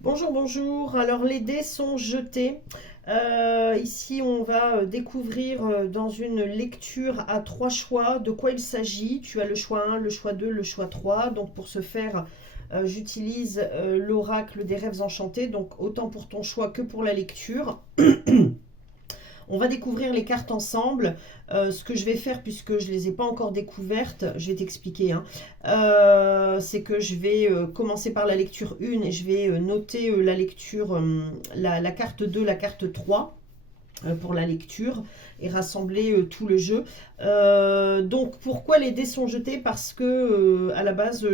Bonjour, bonjour. Alors les dés sont jetés. Ici, on va découvrir dans une lecture à trois choix de quoi il s'agit. Tu as le choix 1, le choix 2, le choix 3. Donc pour ce faire, j'utilise l'oracle des rêves enchantés. Donc autant pour ton choix que pour la lecture. On va découvrir les cartes ensemble. Ce que je vais faire, puisque je ne les ai pas encore découvertes, je vais t'expliquer, hein, c'est que je vais commencer par la lecture 1 et je vais noter la lecture, la carte 2, la carte 3 pour la lecture et rassembler tout le jeu. Donc pourquoi les dés sont jetés? Parce que à la base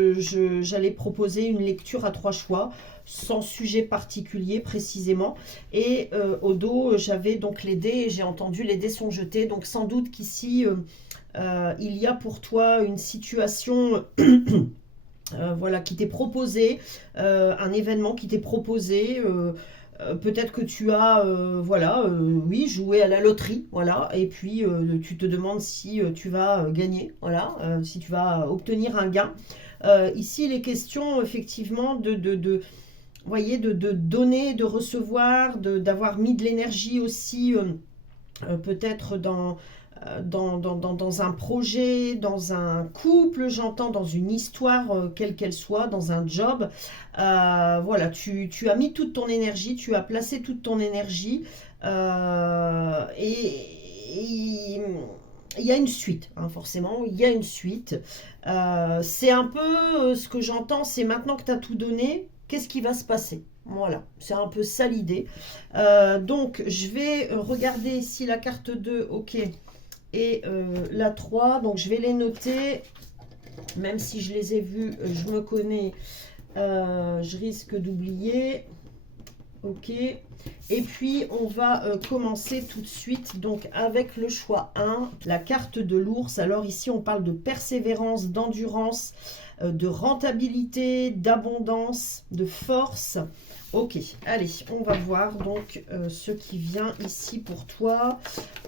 j'allais proposer une lecture à trois choix sans sujet particulier précisément, et au dos j'avais donc les dés et j'ai entendu les dés sont jetés, donc sans doute qu'ici il y a pour toi une situation voilà, qui t'est proposé, un événement qui t'est proposé. Peut-être que tu as, voilà, oui, joué à la loterie, voilà, et puis tu te demandes si tu vas gagner, voilà, si tu vas obtenir un gain. Ici, il est question effectivement voyez, de donner, de recevoir, d'avoir mis de l'énergie aussi, peut-être dans un projet, dans un couple, j'entends, dans une histoire, quelle qu'elle soit, dans un job. Voilà, tu as mis toute ton énergie, tu as placé toute ton énergie, et il y a une suite, hein, forcément, il y a une suite. C'est un peu ce que j'entends, c'est maintenant que tu as tout donné, qu'est-ce qui va se passer? Voilà, c'est un peu ça l'idée. Donc, je vais regarder ici la carte 2, ok, et la 3. Donc, je vais les noter, même si je les ai vus, je me connais, je risque d'oublier. Ok, et puis on va commencer tout de suite donc avec le choix 1, la carte de l'ours. Alors ici on parle de persévérance, d'endurance, de rentabilité, d'abondance, de force. Ok, allez, on va voir donc ce qui vient ici pour toi.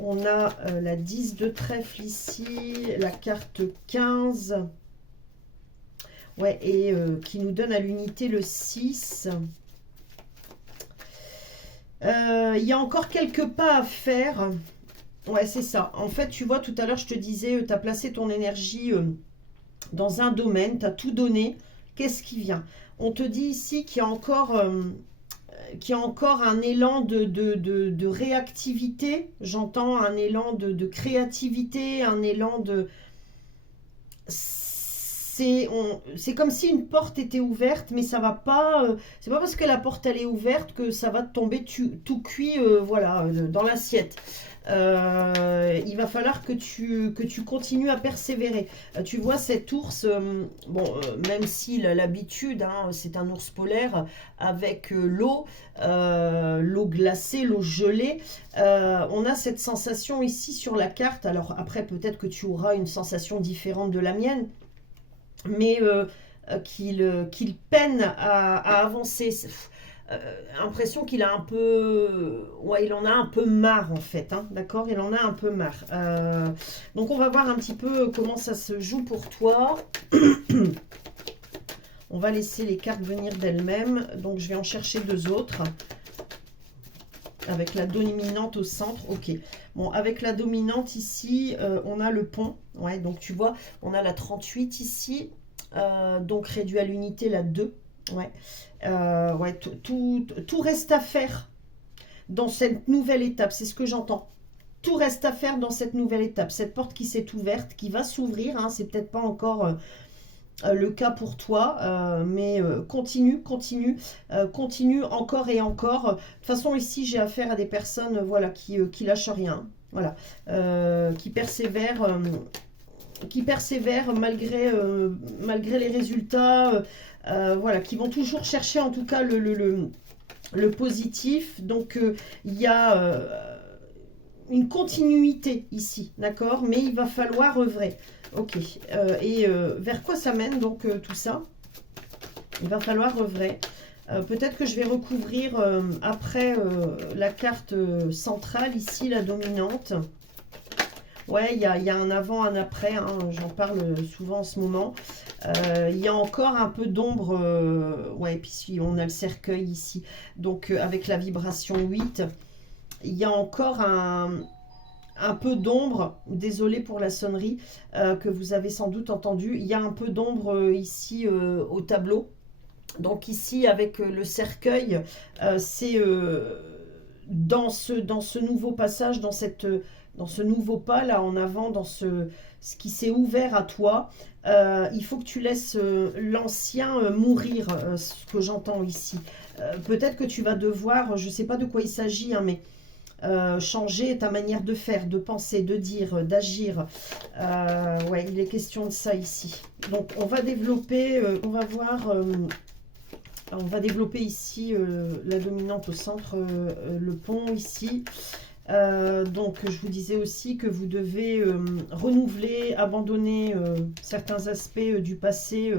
On a la 10 de trèfle ici, la carte 15, ouais, et qui nous donne à l'unité le 6. Il y a encore quelques pas à faire. Ouais, c'est ça. En fait, tu vois, tout à l'heure, je te disais, tu as placé ton énergie dans un domaine, tu as tout donné. Qu'est-ce qui vient? On te dit ici qu'il y a encore un élan de réactivité. J'entends un élan de créativité, un élan de... C'est comme si une porte était ouverte, mais ça va pas. C'est pas parce que la porte elle est ouverte que ça va te tomber tout cuit, voilà, dans l'assiette. Il va falloir que tu continues à persévérer. Tu vois cet ours, bon, même s'il a l'habitude, hein, c'est un ours polaire avec l'eau glacée, l'eau gelée. On a cette sensation ici sur la carte. Alors après, peut-être que tu auras une sensation différente de la mienne, mais qu'il peine à avancer. Impression qu'il a un peu... Ouais, il en a un peu marre en fait, hein, d'accord? Il en a un peu marre. Donc on va voir un petit peu comment ça se joue pour toi. On va laisser les cartes venir d'elles-mêmes. Donc je vais en chercher deux autres. Avec la dominante au centre, ok. Bon, avec la dominante ici, on a le pont. Ouais, donc tu vois, on a la 38 ici. Donc réduit à l'unité la 2. Ouais, ouais, tout reste à faire dans cette nouvelle étape. C'est ce que j'entends. Tout reste à faire dans cette nouvelle étape. Cette porte qui s'est ouverte, qui va s'ouvrir. Hein, c'est peut-être pas encore... le cas pour toi, mais continue, continue encore et encore. De toute façon, ici, j'ai affaire à des personnes, voilà, qui lâchent rien, voilà, qui persévèrent malgré les résultats, voilà, qui vont toujours chercher en tout cas le positif. Donc, il y a une continuité ici, d'accord, mais il va falloir œuvrer. Ok, et vers quoi ça mène donc tout ça? Il va falloir œuvrer. Peut-être que je vais recouvrir après la carte centrale, ici la dominante. Ouais, il y a un avant, un après, hein, j'en parle souvent en ce moment. Il y a encore un peu d'ombre, ouais, puis si on a le cercueil ici, donc avec la vibration 8, il y a encore un peu d'ombre, désolé pour la sonnerie, que vous avez sans doute entendu. Il y a un peu d'ombre ici au tableau. Donc ici, avec le cercueil, c'est dans ce nouveau passage, dans ce nouveau pas là en avant, dans ce qui s'est ouvert à toi, il faut que tu laisses l'ancien mourir, ce que j'entends ici. Peut-être que tu vas devoir, je ne sais pas de quoi il s'agit, hein, mais changer ta manière de faire, de penser, de dire, d'agir. Ouais, il est question de ça ici. Donc on va développer, on va voir... on va développer ici la dominante au centre, le pont ici. Donc je vous disais aussi que vous devez renouveler, abandonner certains aspects du passé,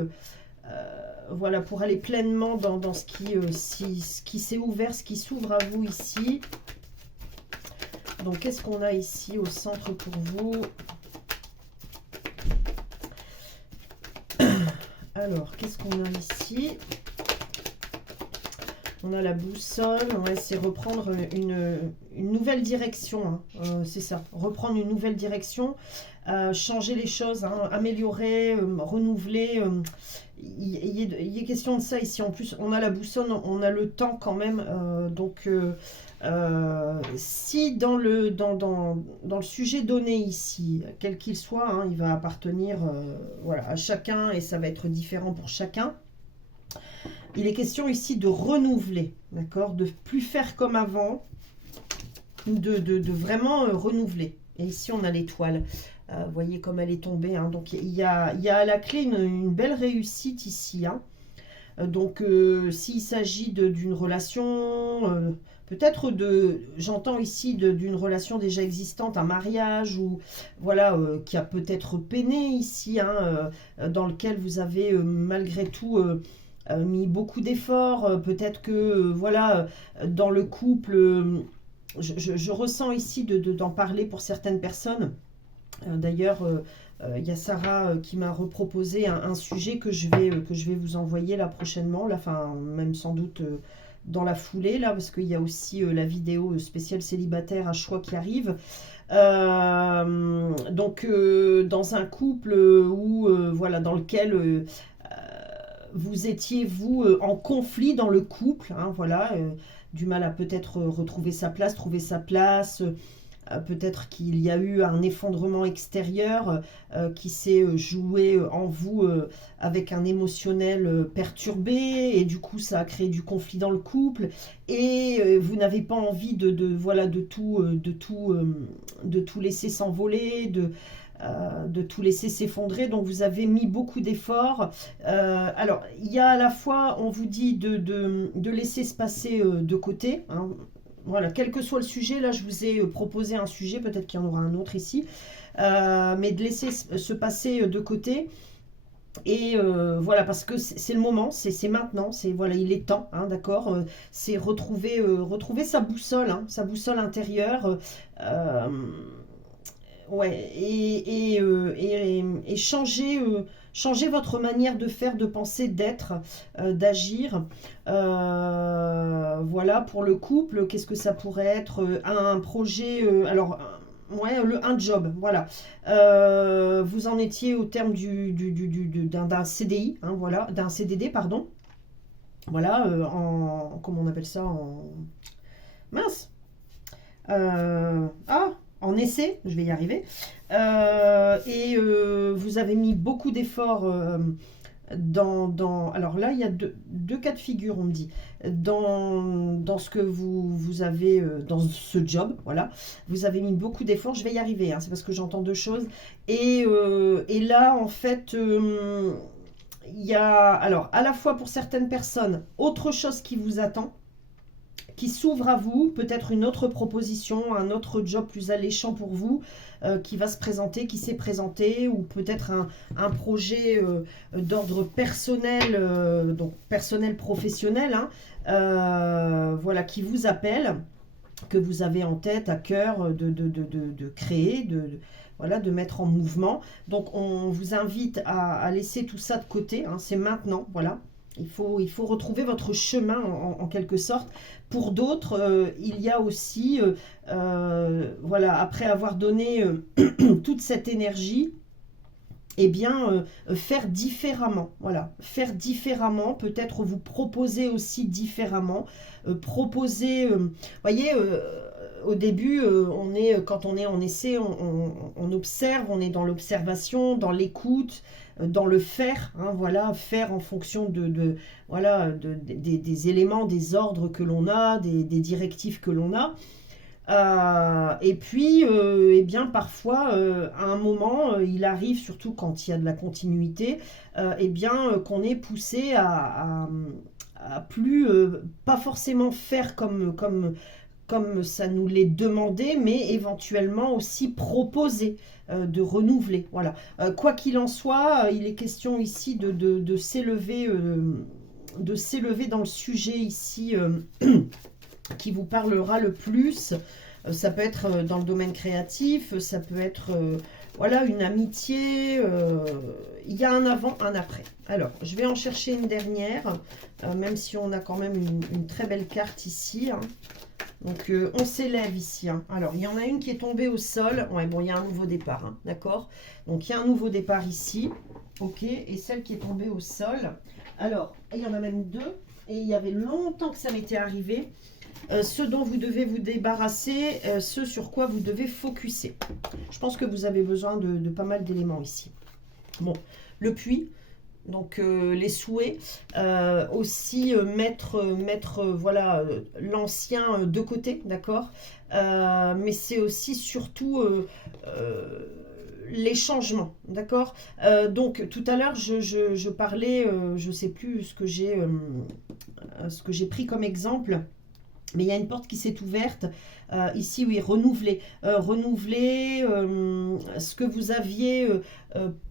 voilà, pour aller pleinement dans ce qui s'est ouvert, ce qui s'ouvre à vous ici. Donc qu'est-ce qu'on a ici au centre pour vous? Alors, qu'est-ce qu'on a ici? On a la boussole, ouais, c'est reprendre une nouvelle direction, hein, c'est ça, reprendre une nouvelle direction, changer les choses, hein, améliorer, renouveler, il est question de ça ici. En plus, on a la boussole, on a le temps quand même, donc si dans le sujet donné ici, quel qu'il soit, hein, il va appartenir voilà, à chacun et ça va être différent pour chacun. Il est question ici de renouveler, d'accord, de plus faire comme avant, de vraiment renouveler. Et ici, on a l'étoile. Vous voyez comme elle est tombée, hein. Donc, il y a à la clé une belle réussite ici, hein. Donc, s'il s'agit d'une relation, peut-être j'entends ici d'une relation déjà existante, un mariage, ou voilà, qui a peut-être peiné ici, hein, dans lequel vous avez malgré tout... mis beaucoup d'efforts, peut-être que voilà, dans le couple, je ressens ici d'en parler pour certaines personnes. D'ailleurs, il y a Sarah qui m'a reproposé un sujet que je vais vous envoyer là prochainement, là, enfin même sans doute dans la foulée là, parce qu'il y a aussi la vidéo spéciale célibataire à choix qui arrive. Donc dans un couple où voilà, dans lequel vous étiez, vous, en conflit dans le couple, hein, voilà, du mal à peut-être retrouver sa place, trouver sa place, peut-être qu'il y a eu un effondrement extérieur qui s'est joué en vous avec un émotionnel perturbé, et du coup ça a créé du conflit dans le couple, et vous n'avez pas envie voilà, de tout laisser s'envoler, de tout laisser s'effondrer, donc vous avez mis beaucoup d'efforts. Alors, il y a à la fois, on vous dit de laisser se passer de côté, hein. Voilà, quel que soit le sujet, là je vous ai proposé un sujet, peut-être qu'il y en aura un autre ici, mais de laisser se passer de côté. Et voilà, parce que c'est le moment, c'est maintenant, voilà, il est temps, hein, d'accord, c'est retrouver sa boussole, hein, sa boussole intérieure. Ouais, et changer votre manière de faire, de penser, d'être, d'agir. Voilà, pour le couple, qu'est-ce que ça pourrait être? Un projet, alors, ouais, un job, voilà. Vous en étiez au terme d'un CDI, hein, voilà, d'un CDD, pardon. Voilà, comment on appelle ça? Mince. En essai, je vais y arriver. Vous avez mis beaucoup d'efforts alors là, il y a deux cas de figure, on me dit. Dans ce que vous avez, dans ce job, voilà, vous avez mis beaucoup d'efforts. Je vais y arriver, hein, c'est parce que j'entends deux choses. Et là, en fait, il y a, alors, à la fois pour certaines personnes, autre chose qui vous attend, qui s'ouvre à vous, peut-être une autre proposition, un autre job plus alléchant pour vous, qui va se présenter, qui s'est présenté, ou peut-être un projet d'ordre personnel, donc personnel professionnel, hein, voilà, qui vous appelle. que vous avez en tête, à cœur de créer, voilà, de mettre en mouvement. Donc on vous invite à laisser tout ça de côté, hein, c'est maintenant, voilà. Il faut retrouver votre chemin en quelque sorte. Pour d'autres, il y a aussi, voilà, après avoir donné toute cette énergie, eh bien, faire différemment, voilà, faire différemment, peut-être vous proposer aussi différemment, proposer, voyez, au début, quand on est en essai, on observe, on est dans l'observation, dans l'écoute, dans le faire, hein, voilà, faire en fonction voilà, des éléments, des ordres que l'on a, des directives que l'on a. Et puis, eh bien, parfois, à un moment, il arrive, surtout quand il y a de la continuité, eh bien, qu'on est poussé à plus, pas forcément faire comme ça nous l'est demandé, mais éventuellement aussi proposer de renouveler. Voilà. Quoi qu'il en soit, il est question ici de s'élever dans le sujet ici qui vous parlera le plus. Ça peut être dans le domaine créatif, ça peut être voilà, une amitié. Il y a un avant, un après. Alors, je vais en chercher une dernière, même si on a quand même une très belle carte ici. Hein. Donc, on s'élève ici. Hein. Alors, il y en a une qui est tombée au sol. Ouais, bon, il y a un nouveau départ, hein, d'accord? Donc, il y a un nouveau départ ici. Ok, et celle qui est tombée au sol. Alors, il y en a même deux. Et il y avait longtemps que ça m'était arrivé. Ce dont vous devez vous débarrasser, ce sur quoi vous devez focuser. Je pense que vous avez besoin de pas mal d'éléments ici. Bon, le puits. Donc les souhaits, aussi mettre voilà, l'ancien de côté, d'accord, mais c'est aussi surtout les changements, d'accord. Donc tout à l'heure je parlais, je sais plus ce que j'ai pris comme exemple. Mais il y a une porte qui s'est ouverte. Ici, oui, renouveler. Renouveler ce que vous aviez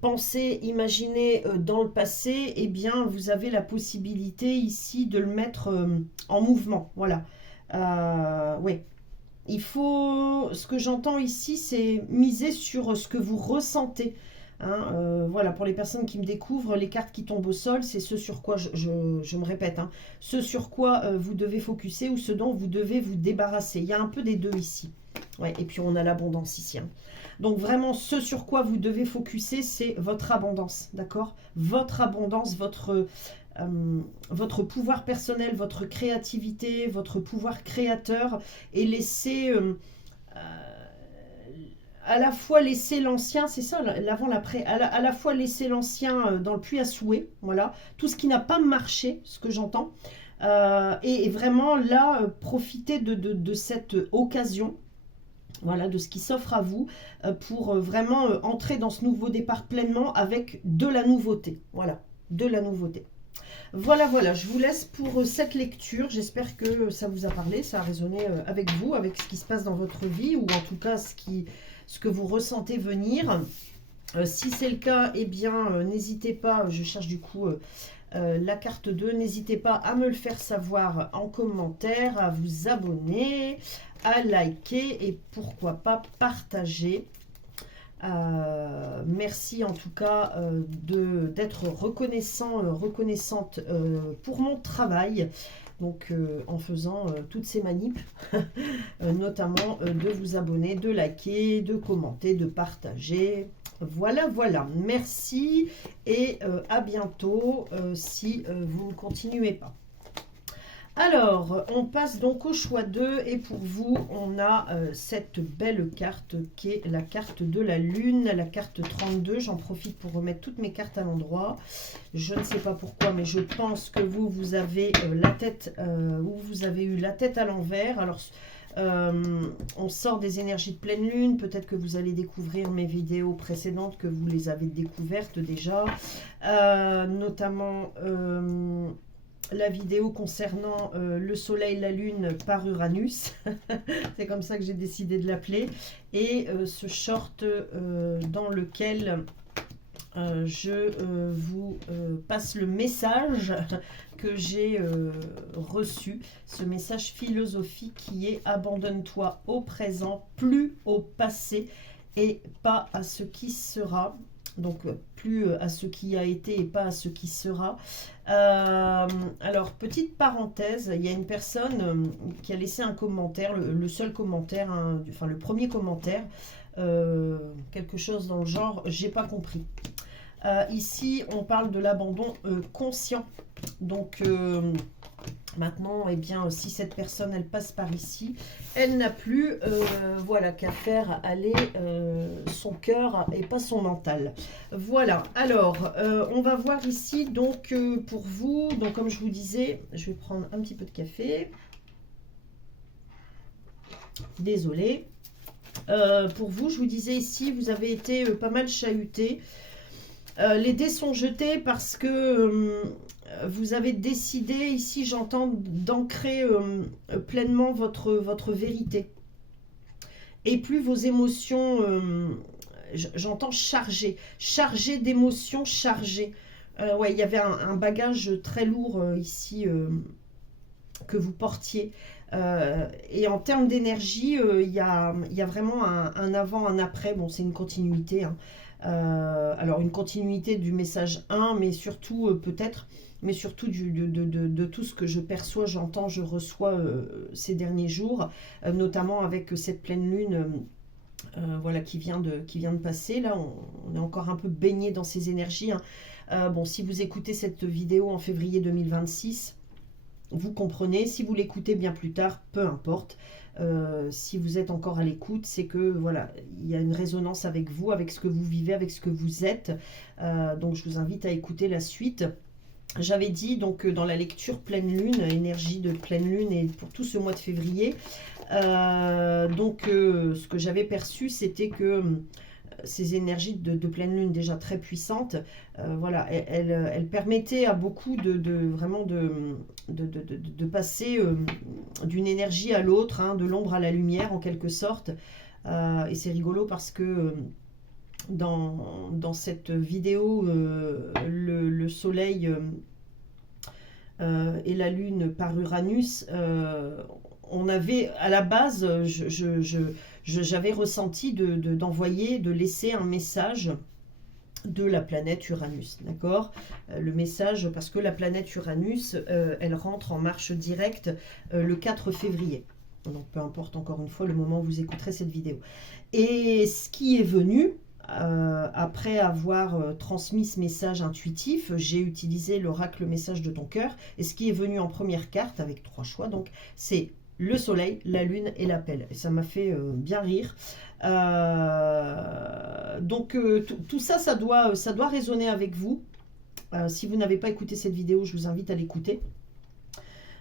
pensé, imaginé dans le passé. Eh bien, vous avez la possibilité ici de le mettre en mouvement. Voilà. Oui. Il faut... Ce que j'entends ici, c'est miser sur ce que vous ressentez. Hein, voilà, pour les personnes qui me découvrent, les cartes qui tombent au sol, c'est ce sur quoi, je me répète, hein, ce sur quoi vous devez focuser ou ce dont vous devez vous débarrasser. Il y a un peu des deux ici. Ouais, et puis on a l'abondance ici. Hein. Donc vraiment, ce sur quoi vous devez focuser, c'est votre abondance, d'accord? Votre abondance, votre pouvoir personnel, votre créativité, votre pouvoir créateur, et laisser... à la fois laisser l'ancien, c'est ça, l'avant, l'après, à la fois laisser l'ancien dans le puits à souhait, voilà, tout ce qui n'a pas marché, ce que j'entends, et vraiment là, profiter de cette occasion, voilà, de ce qui s'offre à vous, pour vraiment entrer dans ce nouveau départ pleinement avec de la nouveauté, voilà, de la nouveauté. Voilà, voilà, je vous laisse pour cette lecture. J'espère que ça vous a parlé, ça a résonné avec vous, avec ce qui se passe dans votre vie, ou en tout cas ce que vous ressentez venir. Si c'est le cas, eh bien, n'hésitez pas, je cherche du coup la carte 2, n'hésitez pas à me le faire savoir en commentaire, à vous abonner, à liker et pourquoi pas partager. Merci en tout cas d'être reconnaissante pour mon travail, donc en faisant toutes ces manips, notamment de vous abonner, de liker, de commenter, de partager. Voilà, voilà, merci et à bientôt si vous ne continuez pas. Alors, on passe donc au choix 2 et pour vous, on a cette belle carte qui est la carte de la Lune, la carte 32. J'en profite pour remettre toutes mes cartes à l'endroit. Je ne sais pas pourquoi, mais je pense que vous avez la tête, ou vous avez eu la tête à l'envers. Alors, on sort des énergies de pleine lune, peut-être que vous allez découvrir mes vidéos précédentes, que vous les avez découvertes déjà, notamment... la vidéo concernant le soleil, la lune par Uranus, c'est comme ça que j'ai décidé de l'appeler, et ce short dans lequel je vous passe le message que j'ai reçu, ce message philosophique qui est: abandonne-toi au présent, plus au passé et pas à ce qui sera. Donc plus à ce qui a été et pas à ce qui sera. Alors petite parenthèse, il y a une personne qui a laissé un commentaire, le seul commentaire, hein, enfin le premier commentaire, quelque chose dans le genre j'ai pas compris. Ici on parle de l'abandon conscient. Donc maintenant, eh bien, si cette personne elle passe par ici, elle n'a plus voilà, qu'à faire aller son cœur et pas son mental. Voilà, alors on va voir ici donc pour vous, donc comme je vous disais, je vais prendre un petit peu de café. Désolée. Pour vous, je vous disais ici, vous avez été pas mal chahuté. Les dés sont jetés parce que vous avez décidé, ici j'entends, d'ancrer pleinement votre vérité. Et plus vos émotions, j'entends chargées d'émotions, chargées. Ouais, il y avait un bagage très lourd ici que vous portiez. Et en termes d'énergie, il y a vraiment un avant, un après. Bon, c'est une continuité, hein. Alors une continuité du message 1, mais surtout peut-être, mais surtout de tout ce que je perçois, j'entends, je reçois ces derniers jours, notamment avec cette pleine lune voilà, qui vient de passer. Là, on est encore un peu baigné dans ces énergies, hein. Bon, si vous écoutez cette vidéo en février 2026, vous comprenez. Si vous l'écoutez bien plus tard, peu importe. Si vous êtes encore à l'écoute, c'est que voilà, il y a une résonance avec vous, avec ce que vous vivez, avec ce que vous êtes. Donc je vous invite à écouter la suite. J'avais dit donc dans la lecture pleine lune, énergie de pleine lune, et pour tout ce mois de février, ce que j'avais perçu, c'était que ces énergies de pleine lune déjà très puissantes, voilà, elles permettaient à beaucoup vraiment de passer d'une énergie à l'autre, hein, de l'ombre à la lumière en quelque sorte. Et c'est rigolo parce que dans cette vidéo, le soleil et la lune par Uranus, on avait à la base, j'avais ressenti d'envoyer, de laisser un message de la planète Uranus, d'accord? Le message, parce que la planète Uranus, elle rentre en marche directe le 4 février. Donc peu importe encore une fois le moment où vous écouterez cette vidéo. Et ce qui est venu, après avoir transmis ce message intuitif, j'ai utilisé l'oracle message de ton cœur. Et ce qui est venu en première carte, avec 3 choix, donc c'est le soleil, la lune et l'appel. Et ça m'a fait bien rire. Donc tout ça, ça doit résonner avec vous. Si vous n'avez pas écouté cette vidéo, je vous invite à l'écouter.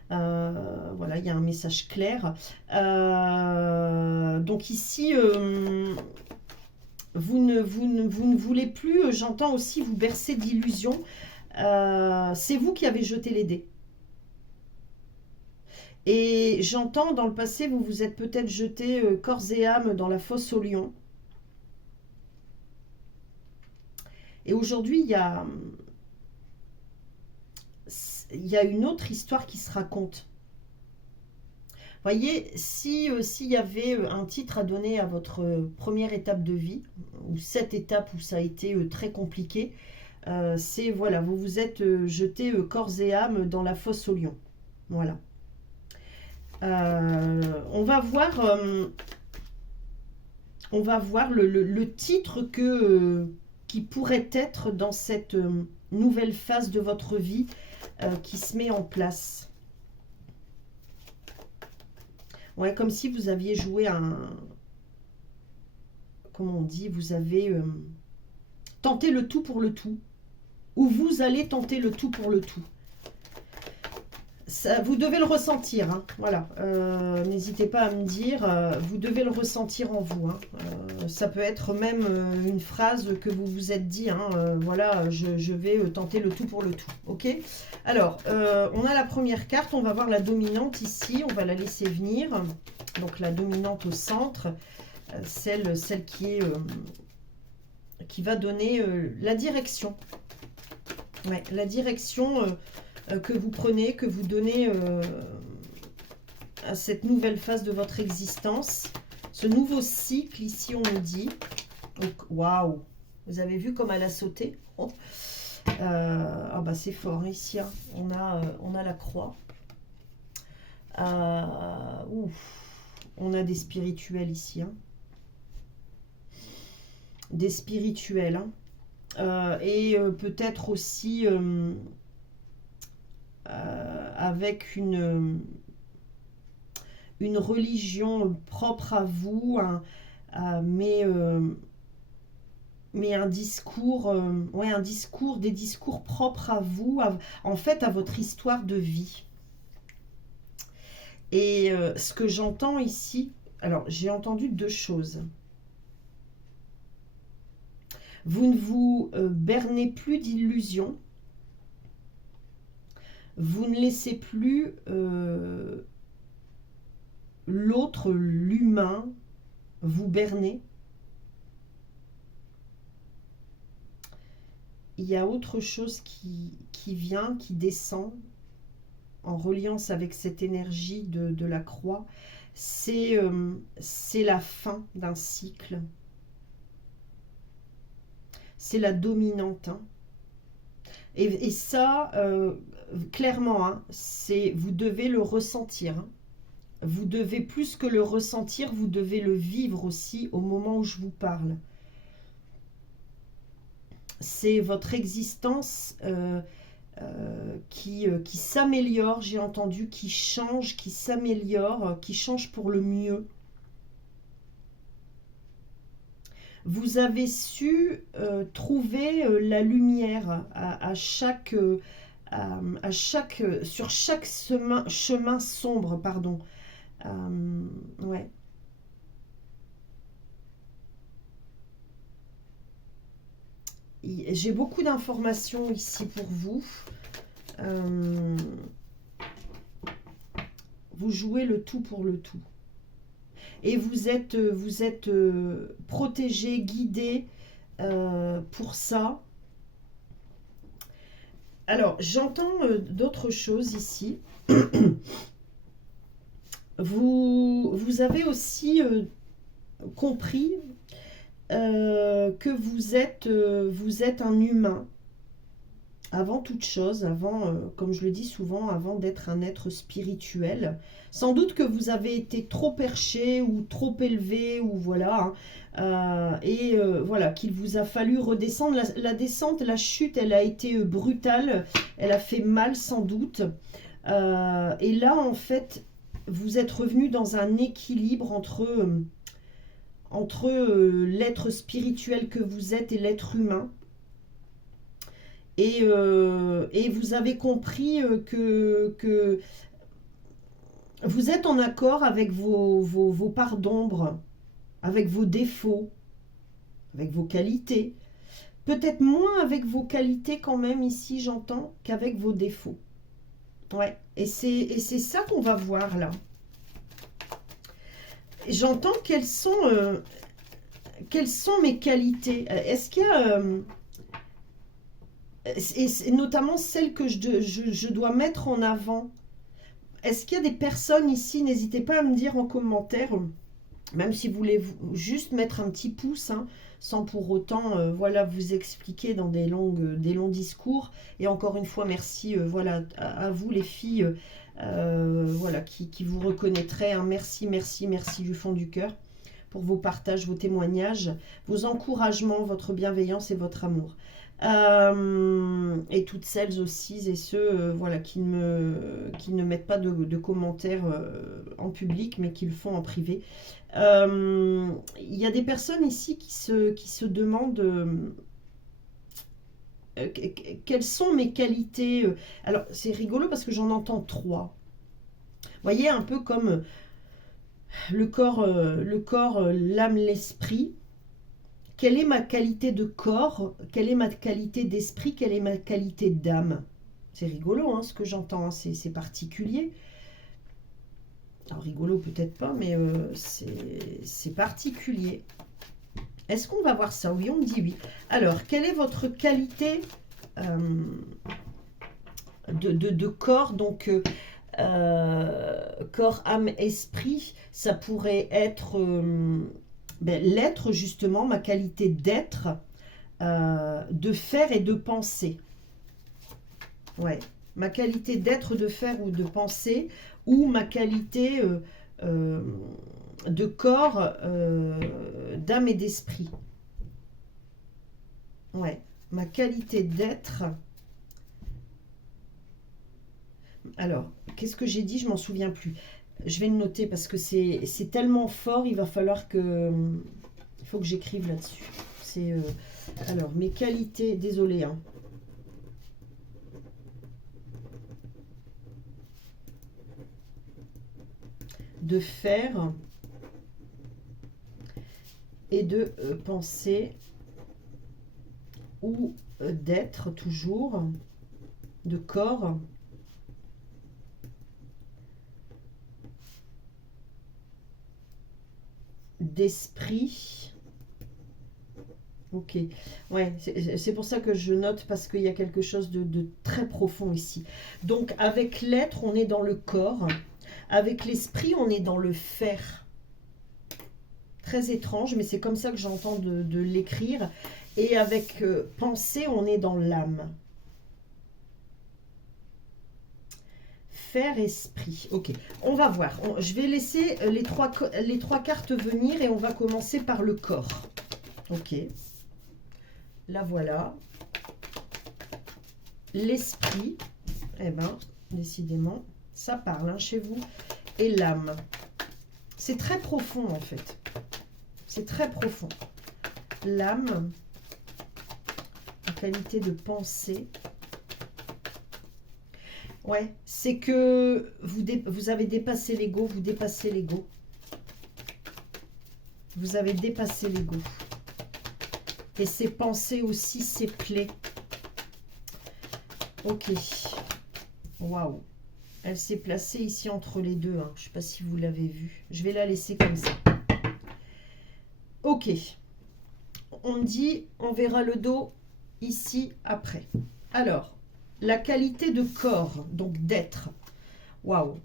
Voilà, il y a un message clair. Donc ici, vous ne voulez plus, j'entends aussi, vous bercer d'illusions. C'est vous qui avez jeté les dés. Et j'entends, dans le passé, vous vous êtes peut-être jeté corps et âme dans la fosse au lion. Et aujourd'hui, il y a une autre histoire qui se raconte. Voyez, s'il y avait un titre à donner à votre première étape de vie, ou cette étape où ça a été très compliqué, c'est, voilà, vous vous êtes jeté corps et âme dans la fosse au lion. Voilà. On va voir le titre qui pourrait être dans cette nouvelle phase de votre vie qui se met en place. Ouais, comme si vous aviez joué comment on dit, vous avez tenté le tout pour le tout. Ou vous allez tenter le tout pour le tout. Ça, vous devez le ressentir, hein. Voilà, n'hésitez pas à me dire, vous devez le ressentir en vous, hein. Ça peut être même une phrase que vous vous êtes dit, hein, voilà, je vais tenter le tout pour le tout, ok? Alors, on a la première carte, on va voir la dominante ici, on va la laisser venir, donc la dominante au centre, celle qui est qui va donner la direction. Ouais, la direction que vous prenez, que vous donnez à cette nouvelle phase de votre existence. Ce nouveau cycle, ici, on nous dit. Waouh! Vous avez vu comme elle a sauté? Oh. Ah bah c'est fort, ici, hein. On a la croix. On a des spirituels ici. Hein. Des spirituels. Hein. Et peut-être aussi avec une religion propre à vous, mais un discours, des discours propres à vous, en fait à votre histoire de vie. Et ce que j'entends ici, alors j'ai entendu deux choses. Vous ne vous bernez plus d'illusions. Vous ne laissez plus l'autre, l'humain, vous berner. Il y a autre chose qui vient, qui descend en reliance avec cette énergie de la croix. C'est la fin d'un cycle. C'est la dominante. Hein. Et ça, clairement, hein, vous devez le ressentir. Hein. Vous devez plus que le ressentir, vous devez le vivre aussi au moment où je vous parle. C'est votre existence qui s'améliore, j'ai entendu, qui change, qui s'améliore, qui change pour le mieux. Vous avez su trouver la lumière sur chaque chemin sombre, pardon. Ouais. J'ai beaucoup d'informations ici pour vous. Vous jouez le tout pour le tout. Et vous êtes protégé, guidé pour ça. Alors, j'entends d'autres choses ici. Vous avez aussi compris que vous êtes un humain avant toute chose, comme je le dis souvent, avant d'être un être spirituel. Sans doute que vous avez été trop perché ou trop élevé, ou voilà, hein, voilà, qu'il vous a fallu redescendre. La descente, la chute, elle a été brutale, elle a fait mal sans doute. Et là, en fait, vous êtes revenu dans un équilibre entre l'être spirituel que vous êtes et l'être humain. Et vous avez compris que vous êtes en accord avec vos parts d'ombre, avec vos défauts, avec vos qualités. Peut-être moins avec vos qualités quand même ici, j'entends, qu'avec vos défauts. Ouais, et c'est ça qu'on va voir là. J'entends quelles sont mes qualités. Est-ce qu'il y a... et notamment celles que je dois mettre en avant. Est-ce qu'il y a des personnes ici, n'hésitez pas à me dire en commentaire, même si vous voulez juste mettre un petit pouce, hein, sans pour autant voilà, vous expliquer dans des longs discours. Et encore une fois, merci voilà, à vous les filles voilà, qui vous reconnaîtraient. Hein. Merci, merci, merci du fond du cœur pour vos partages, vos témoignages, vos encouragements, votre bienveillance et votre amour. Et toutes celles aussi et ceux voilà, qui ne mettent pas de commentaires en public, mais qui le font en privé. Il y a des personnes ici qui se demandent quelles sont mes qualités. Alors c'est rigolo parce que j'en entends trois. Vous voyez, un peu comme le corps, l'âme, l'esprit. Quelle est ma qualité de corps? Quelle est ma qualité d'esprit? Quelle est ma qualité d'âme? C'est rigolo, hein, ce que j'entends, hein, c'est particulier. Alors rigolo peut-être pas, mais c'est particulier. Est-ce qu'on va voir ça? Oui, on me dit oui. Alors, quelle est votre qualité de corps? Donc, corps, âme, esprit, ça pourrait être l'être, justement, ma qualité d'être, de faire et de penser. Ouais, ma qualité d'être, de faire ou de penser, ou ma qualité de corps, d'âme et d'esprit. Ouais, ma qualité d'être. Alors, qu'est-ce que j'ai dit? Je m'en souviens plus. Je vais le noter parce que c'est tellement fort, il va falloir que... Il faut que j'écrive là-dessus. C'est... alors, mes qualités... Désolé, hein. De faire et de penser ou d'être toujours, de corps, d'esprit. Ok, ouais, c'est pour ça que je note parce qu'il y a quelque chose de très profond ici. Donc avec l'être, on est dans le corps, avec l'esprit, on est dans le faire. Très étrange, mais c'est comme ça que j'entends de l'écrire. Et avec penser, on est dans l'âme. Faire, esprit. Ok, on va voir. Je vais laisser les trois cartes venir et on va commencer par le corps. Ok. La voilà. L'esprit. Eh bien, décidément, ça parle hein, chez vous. Et l'âme. C'est très profond en fait. C'est très profond. L'âme, en qualité de pensée. Ouais, c'est que vous avez dépassé l'ego, vous dépassez l'ego. Vous avez dépassé l'ego. Et ces pensées aussi, ces plaies. Ok. Waouh. Elle s'est placée ici entre les deux. Hein. Je ne sais pas si vous l'avez vu. Je vais la laisser comme ça. Ok. On dit, on verra le dos ici après. Alors, la qualité de corps, donc d'être. Waouh.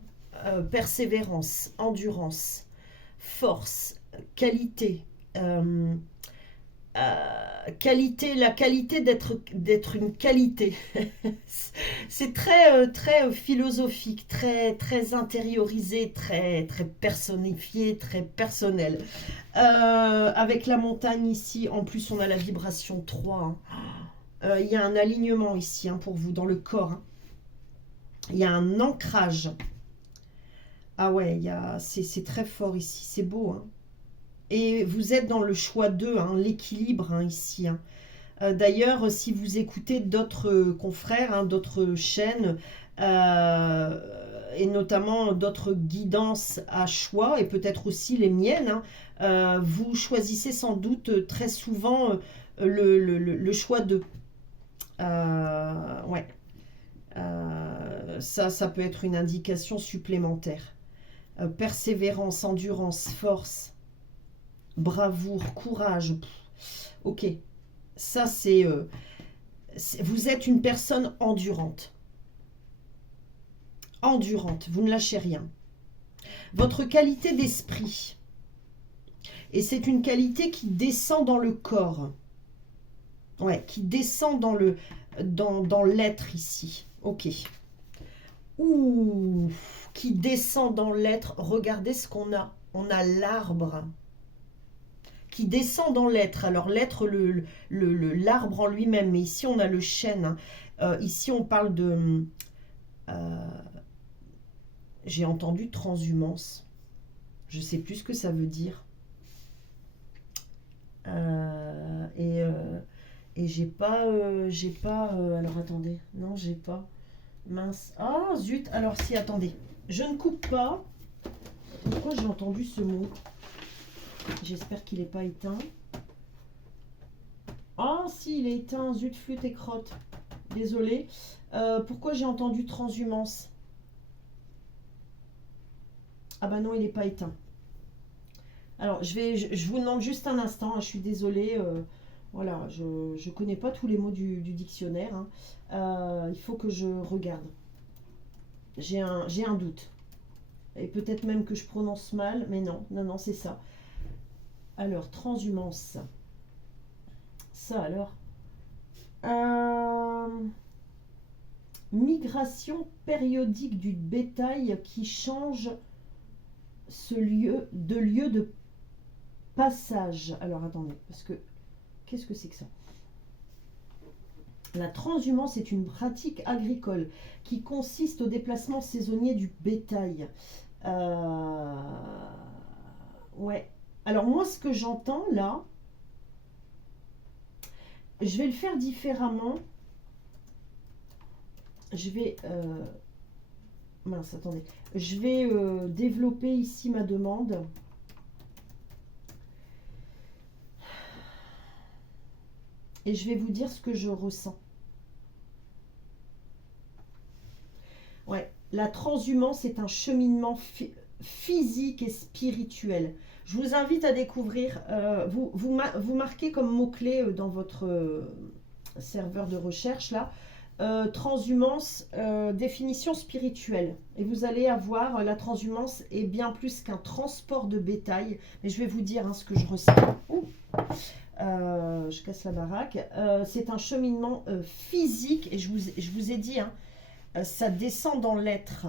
Persévérance, endurance, force, qualité. Qualité, la qualité d'être une qualité. C'est très philosophique, très intériorisé, très personnifié, très personnel. Avec la montagne ici, en plus on a la vibration 3. Hein. Il y a un alignement ici hein, pour vous dans le corps. Hein. Il y a un ancrage. Ah ouais, c'est très fort ici, c'est beau. Hein. Et vous êtes dans le choix 2, hein, l'équilibre hein, ici. Hein. D'ailleurs, si vous écoutez d'autres confrères, hein, d'autres chaînes, et notamment d'autres guidances à choix, et peut-être aussi les miennes, hein, vous choisissez sans doute très souvent le choix 2. Ouais. Ça peut être une indication supplémentaire. Persévérance, endurance, force, bravoure, courage. Ok. Ça, c'est... vous êtes une personne endurante. Endurante, vous ne lâchez rien. Votre qualité d'esprit. Et c'est une qualité qui descend dans le corps. Ouais, qui descend dans l'être ici. Ok. Ouh, qui descend dans l'être. Regardez ce qu'on a. On a l'arbre qui descend dans l'être. Alors l'être, l'arbre en lui-même, mais ici on a le chêne. Ici on parle de... j'ai entendu transhumance. Je ne sais plus ce que ça veut dire. Et j'ai pas... alors attendez. Non, j'ai pas. Mince. Ah, zut. Alors si, attendez. Je ne coupe pas. Pourquoi j'ai entendu ce mot? J'espère qu'il n'est pas éteint. Ah si, il est éteint. Zut, flûte et crotte. Désolée. Pourquoi j'ai entendu transhumance? Ah bah non, il n'est pas éteint. Alors, je vous demande juste un instant, hein, je suis désolée. Voilà, je ne connais pas tous les mots du dictionnaire, hein. Il faut que je regarde. J'ai un doute. Et peut-être même que je prononce mal, mais non, non, non, c'est ça. Alors, transhumance. Ça alors. Euh, Migration périodique du bétail qui change de lieu de passage. Alors, attendez, parce que qu'est-ce que c'est que ça? La transhumance est une pratique agricole qui consiste au déplacement saisonnier du bétail. Ouais. Alors moi, ce que j'entends là, je vais le faire différemment. Je vais... mince, attendez. Je vais développer ici ma demande. Et je vais vous dire ce que je ressens. Ouais, la transhumance est un cheminement physique et spirituel. Je vous invite à découvrir, vous marquez comme mot-clé dans votre serveur de recherche là, transhumance, définition spirituelle. Et vous allez avoir, la transhumance est bien plus qu'un transport de bétail. Mais je vais vous dire hein, ce que je ressens. Je casse la baraque. C'est un cheminement physique, et je vous ai dit, hein, ça descend dans l'être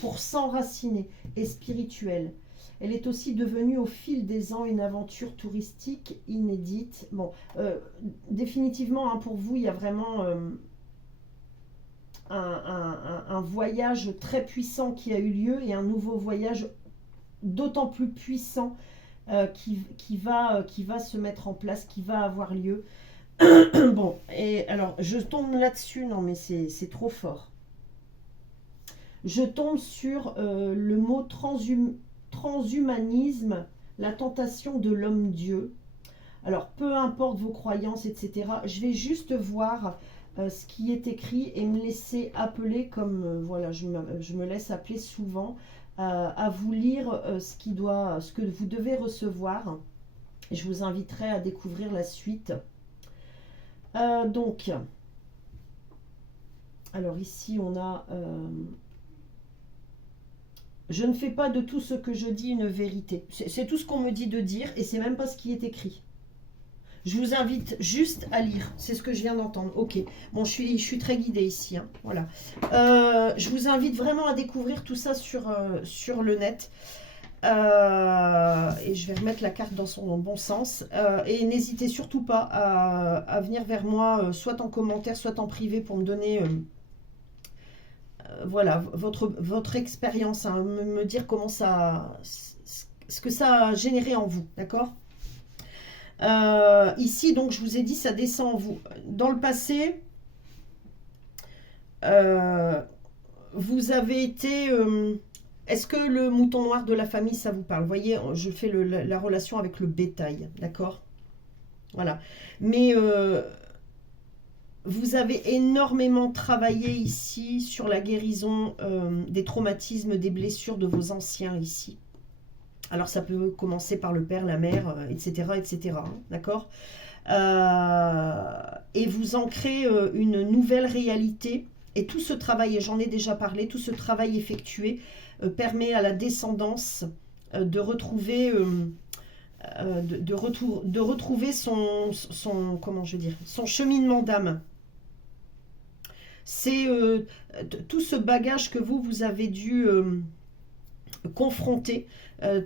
pour s'enraciner, et spirituel. Elle est aussi devenue au fil des ans une aventure touristique inédite. Bon, définitivement, hein, pour vous, il y a vraiment un voyage très puissant qui a eu lieu, et un nouveau voyage d'autant plus puissant qui va se mettre en place, qui va avoir lieu. Bon, et alors, je tombe là-dessus, non mais c'est trop fort. Je tombe sur le mot transhumanisme, la tentation de l'homme-dieu. Alors, peu importe vos croyances, etc., je vais juste voir ce qui est écrit et me laisser appeler comme, voilà, je me laisse appeler souvent, à vous lire ce que vous devez recevoir. Et je vous inviterai à découvrir la suite. Donc, alors ici on a... je ne fais pas de tout ce que je dis une vérité. C'est tout ce qu'on me dit de dire, et c'est même pas ce qui est écrit. Je vous invite juste à lire. C'est ce que je viens d'entendre. Ok. Bon, je suis très guidée ici. Hein. Voilà. Je vous invite vraiment à découvrir tout ça sur le net. Et je vais remettre la carte dans son bon sens. Et n'hésitez surtout pas à venir vers moi, soit en commentaire, soit en privé, pour me donner... voilà, votre expérience, hein, me dire comment ça... ce que ça a généré en vous, d'accord? Ici, donc, je vous ai dit, ça descend en vous. Dans le passé, vous avez été... est-ce que le mouton noir de la famille, ça vous parle? Vous voyez, je fais la relation avec le bétail, d'accord? Voilà. Mais vous avez énormément travaillé ici sur la guérison des traumatismes, des blessures de vos anciens ici. Alors ça peut commencer par le père, la mère, etc. etc. D'accord? Et vous ancrez une nouvelle réalité. Et tout ce travail, et j'en ai déjà parlé, tout ce travail effectué permet à la descendance de retrouver... de retrouver comment je veux dire, son cheminement d'âme. C'est tout ce bagage que vous avez dû confronter,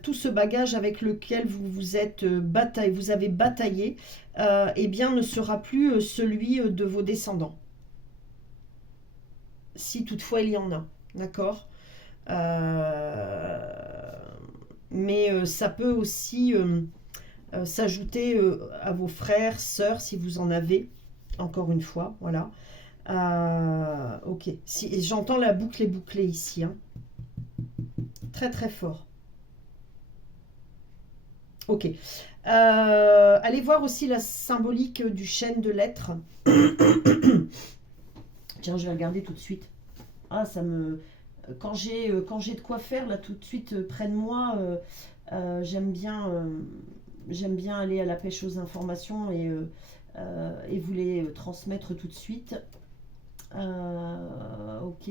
tout ce bagage avec lequel vous avez bataillé, eh bien ne sera plus celui de vos descendants. Si toutefois il y en a, d'accord? Mais ça peut aussi s'ajouter à vos frères, sœurs, si vous en avez, encore une fois, voilà. Ok, j'entends la boucle est bouclée ici, hein. Très très fort. Ok. Allez voir aussi la symbolique du chêne de l'être. Tiens, je vais regarder tout de suite. Ah, ça me... Quand j'ai de quoi faire, là, tout de suite, près de moi, J'aime bien aller à la pêche aux informations et vous les transmettre tout de suite. Ok.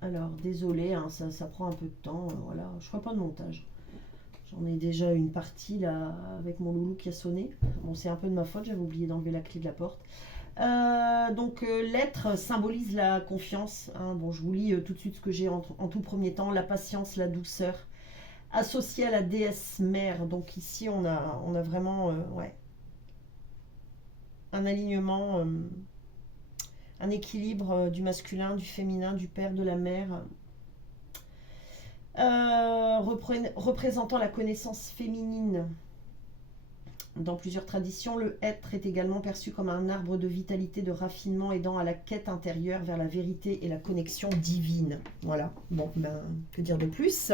Alors, désolé, hein, ça prend un peu de temps. Voilà, je ferai pas de montage. J'en ai déjà une partie là avec mon loulou qui a sonné. Bon, c'est un peu de ma faute, j'avais oublié d'enlever la clé de la porte. L'être symbolise la confiance. Hein. Bon, je vous lis tout de suite ce que j'ai en tout premier temps. La patience, la douceur, associée à la déesse mère. Donc ici, on a vraiment ouais, un alignement, un équilibre du masculin, du féminin, du père, de la mère. Représentant la connaissance féminine. Dans plusieurs traditions, le être est également perçu comme un arbre de vitalité, de raffinement, aidant à la quête intérieure vers la vérité et la connexion divine. Voilà, bon, ben, que dire de plus?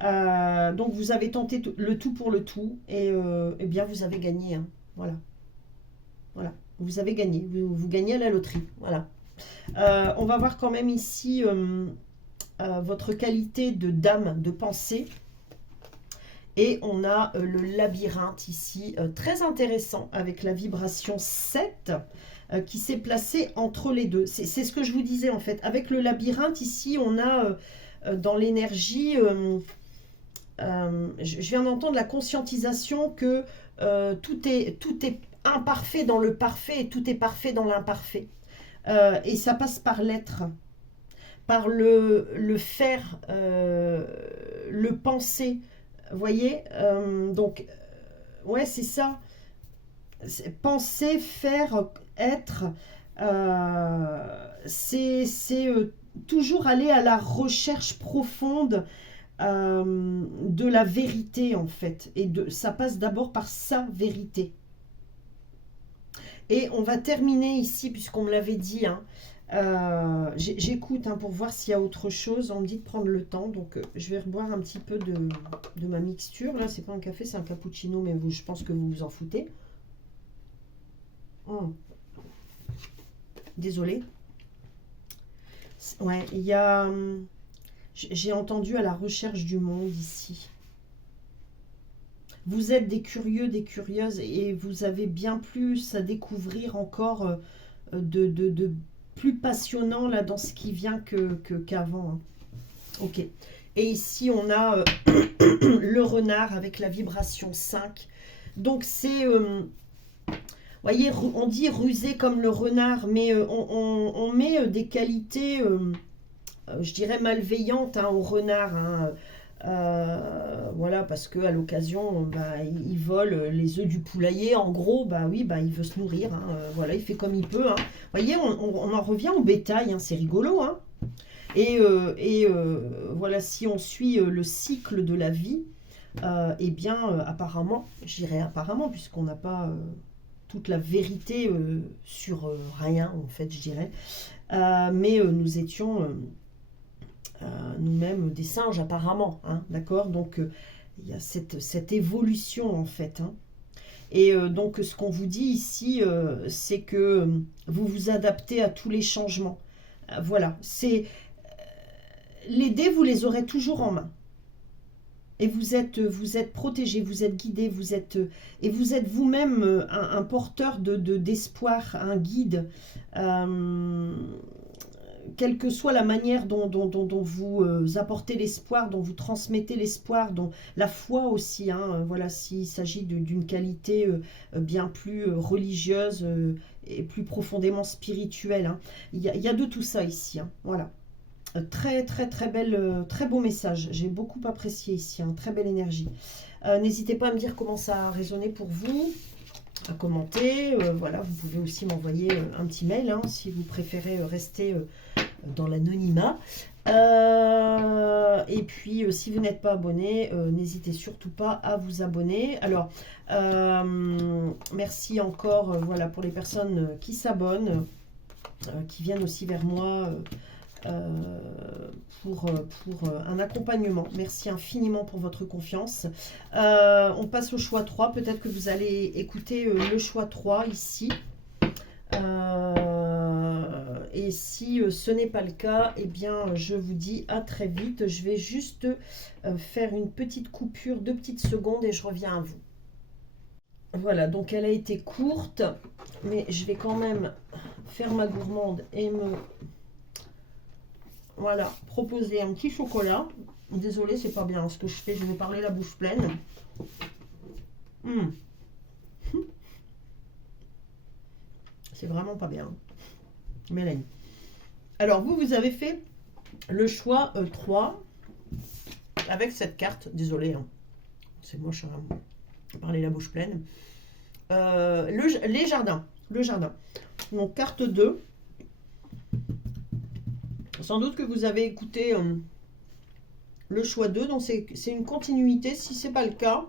Donc vous avez tenté le tout pour le tout, et eh bien vous avez gagné. Hein. Voilà, voilà, vous avez gagné, vous gagnez à la loterie. Voilà. On va voir quand même ici votre qualité de dame de pensée. Et on a le labyrinthe ici, très intéressant, avec la vibration 7 qui s'est placée entre les deux. C'est ce que je vous disais en fait. Avec le labyrinthe ici, on a dans l'énergie, je viens d'entendre la conscientisation que tout est imparfait dans le parfait et tout est parfait dans l'imparfait. Et ça passe par l'être, par le faire, le penser. Vous voyez, donc, ouais, c'est ça. Penser, faire, être, c'est toujours aller à la recherche profonde de la vérité, en fait. Et ça passe d'abord par sa vérité. Et on va terminer ici, puisqu'on me l'avait dit, hein, j'écoute hein, pour voir s'il y a autre chose. On me dit de prendre le temps, donc je vais reboire un petit peu de ma mixture. Là, c'est pas un café, c'est un cappuccino, mais je pense que vous vous en foutez. Désolée. Ouais, il y a... J'ai entendu à la recherche du monde ici. Vous êtes des curieux, des curieuses, et vous avez bien plus à découvrir encore de plus passionnant là dans ce qui vient qu'avant. Hein. Ok. Et ici, on a le renard avec la vibration 5. Donc, c'est... voyez, on dit rusé comme le renard, mais on met des qualités, je dirais, malveillantes hein, au renard. Hein. Voilà, parce qu'à l'occasion, bah, il vole les œufs du poulailler. En gros, bah oui, bah, il veut se nourrir. Hein. Voilà, il fait comme il peut. Hein. Vous voyez, on en revient au bétail. Hein. C'est rigolo. Hein. Et voilà, si on suit le cycle de la vie, eh bien, apparemment, je dirais apparemment, puisqu'on n'a pas toute la vérité sur rien, en fait, je dirais. Mais nous étions... nous-mêmes des singes apparemment, hein, d'accord. Donc il y a cette évolution en fait. Hein. Et donc ce qu'on vous dit ici, c'est que vous vous adaptez à tous les changements. Voilà, c'est les dés, vous les aurez toujours en main. Et vous êtes protégé, vous êtes guidé, vous êtes vous-même un porteur d'espoir, un guide. Quelle que soit la manière dont vous apportez l'espoir, dont vous transmettez l'espoir, dont la foi aussi, hein, voilà, s'il s'agit d'une qualité bien plus religieuse et plus profondément spirituelle. Hein. Il y a de tout ça ici, hein, voilà. Très belle, très beau message, j'ai beaucoup apprécié ici, hein, très belle énergie. N'hésitez pas à me dire comment ça a résonné pour vous, à commenter, voilà, vous pouvez aussi m'envoyer un petit mail hein, si vous préférez rester dans l'anonymat. Et puis si vous n'êtes pas abonné, n'hésitez surtout pas à vous abonner. Alors merci encore voilà, pour les personnes qui s'abonnent, qui viennent aussi vers moi pour un accompagnement. Merci infiniment pour votre confiance. On passe au choix 3. Peut-être que vous allez écouter le choix 3 ici. Et si ce n'est pas le cas, eh bien, je vous dis à très vite. Je vais juste faire une petite coupure, 2 petites secondes et je reviens à vous. Voilà, donc elle a été courte, mais je vais quand même faire ma gourmande et me... Voilà, proposer un petit chocolat. Désolée, c'est pas bien ce que je fais, je vais parler la bouche pleine. C'est vraiment pas bien. Mélanie. Alors, vous avez fait le choix 3 avec cette carte. Désolée, hein. C'est moche, hein. Parler la bouche pleine. Les jardins. Le jardin. Donc, carte 2. Sans doute que vous avez écouté le choix 2. Donc, c'est une continuité. Si ce n'est pas le cas,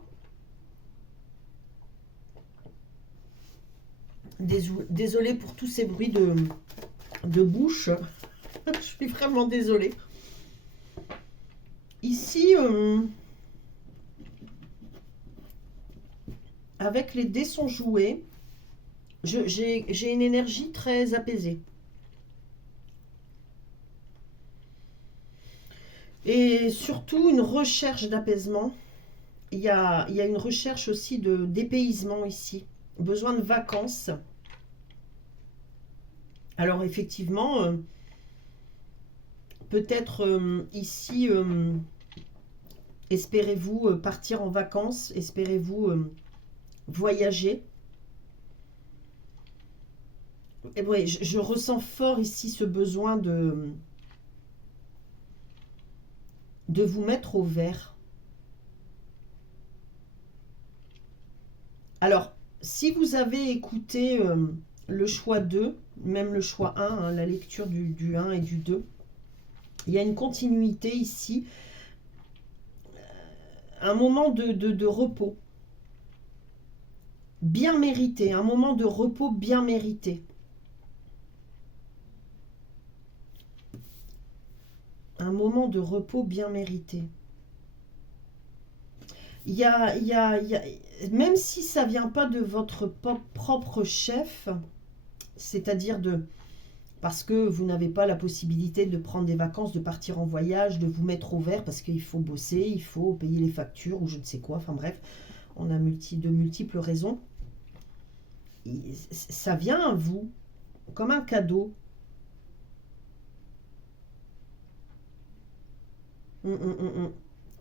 désolée pour tous ces bruits de bouche. Je suis vraiment désolée. Ici, avec les dés sont joués, j'ai une énergie très apaisée. Et surtout une recherche d'apaisement. Il y a une recherche aussi d'épaisement ici. Besoin de vacances. Alors effectivement, peut-être ici, espérez-vous partir en vacances, espérez-vous voyager. Et ouais, je ressens fort ici ce besoin de vous mettre au vert. Alors, si vous avez écouté le choix 2, même le choix 1, hein, la lecture du 1 et du 2, il y a une continuité ici, un moment de repos, bien mérité, un moment de repos bien mérité. Un moment de repos bien mérité. Il y a, même si ça ne vient pas de votre propre chef, c'est-à-dire parce que vous n'avez pas la possibilité de prendre des vacances, de partir en voyage, de vous mettre au vert parce qu'il faut bosser, il faut payer les factures ou je ne sais quoi, enfin bref, on a de multiples raisons. Ça vient à vous comme un cadeau.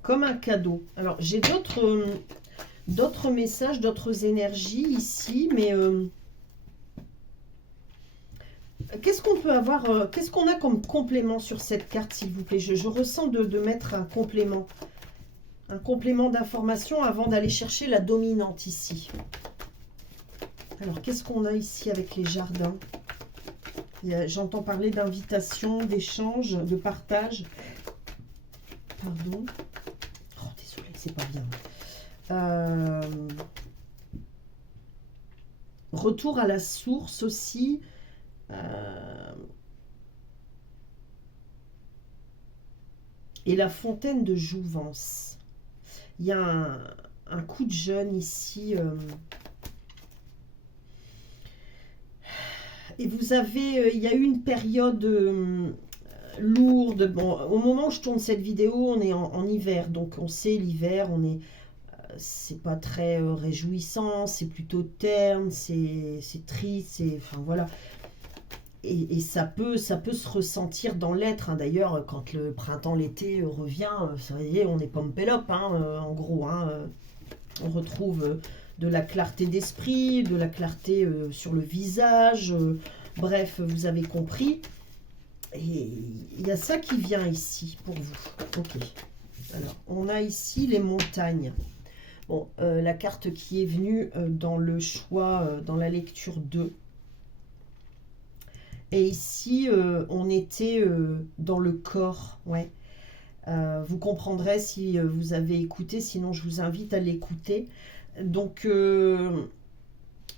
Comme un cadeau. Alors, j'ai d'autres messages, d'autres énergies ici, mais qu'est-ce qu'on peut avoir, qu'est-ce qu'on a comme complément sur cette carte, s'il vous plaît? Je ressens de mettre un complément d'information avant d'aller chercher la dominante ici. Alors, qu'est-ce qu'on a ici avec les jardins? J'entends parler d'invitation, d'échange, de partage. Pardon. Oh, désolé, c'est pas bien. Retour à la source aussi. Et la fontaine de jouvence. Il y a un coup de jeûne ici. Et vous avez, il y a eu une période lourde. Bon, au moment où je tourne cette vidéo, on est en hiver, donc on sait l'hiver, c'est pas très réjouissant, c'est plutôt terne, c'est triste, enfin voilà. Et ça peut se ressentir dans l'être, hein. D'ailleurs, quand le printemps, l'été revient, ça y est, on est pompélope, hein, en gros, hein, on retrouve de la clarté d'esprit, de la clarté sur le visage, bref, vous avez compris. Et il y a ça qui vient ici pour vous. Ok. Alors, on a ici les montagnes. Bon, la carte qui est venue dans le choix, dans la lecture 2. Et ici, on était dans le corps. Ouais. Vous comprendrez si vous avez écouté, sinon je vous invite à l'écouter. Donc,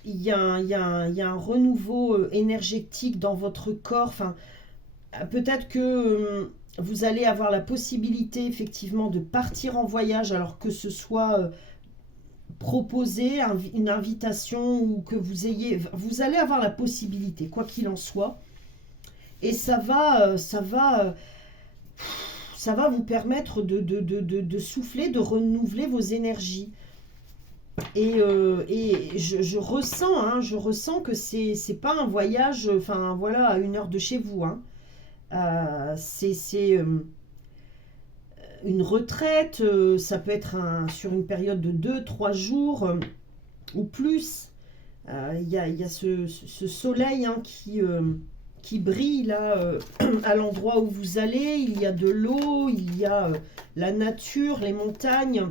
il y a un renouveau énergétique dans votre corps. Enfin, peut-être que vous allez avoir la possibilité effectivement de partir en voyage, alors que ce soit proposé, une invitation ou que vous allez avoir la possibilité, quoi qu'il en soit. Et ça va vous permettre de souffler, de renouveler vos énergies. Et je ressens que c'est pas un voyage, enfin voilà, à 1 heure de chez vous. Hein. C'est une retraite, ça peut être sur une période de 2, 3 jours ou plus. Il y a ce soleil hein, qui brille là à l'endroit où vous allez. Il y a de l'eau, il y a la nature, les montagnes.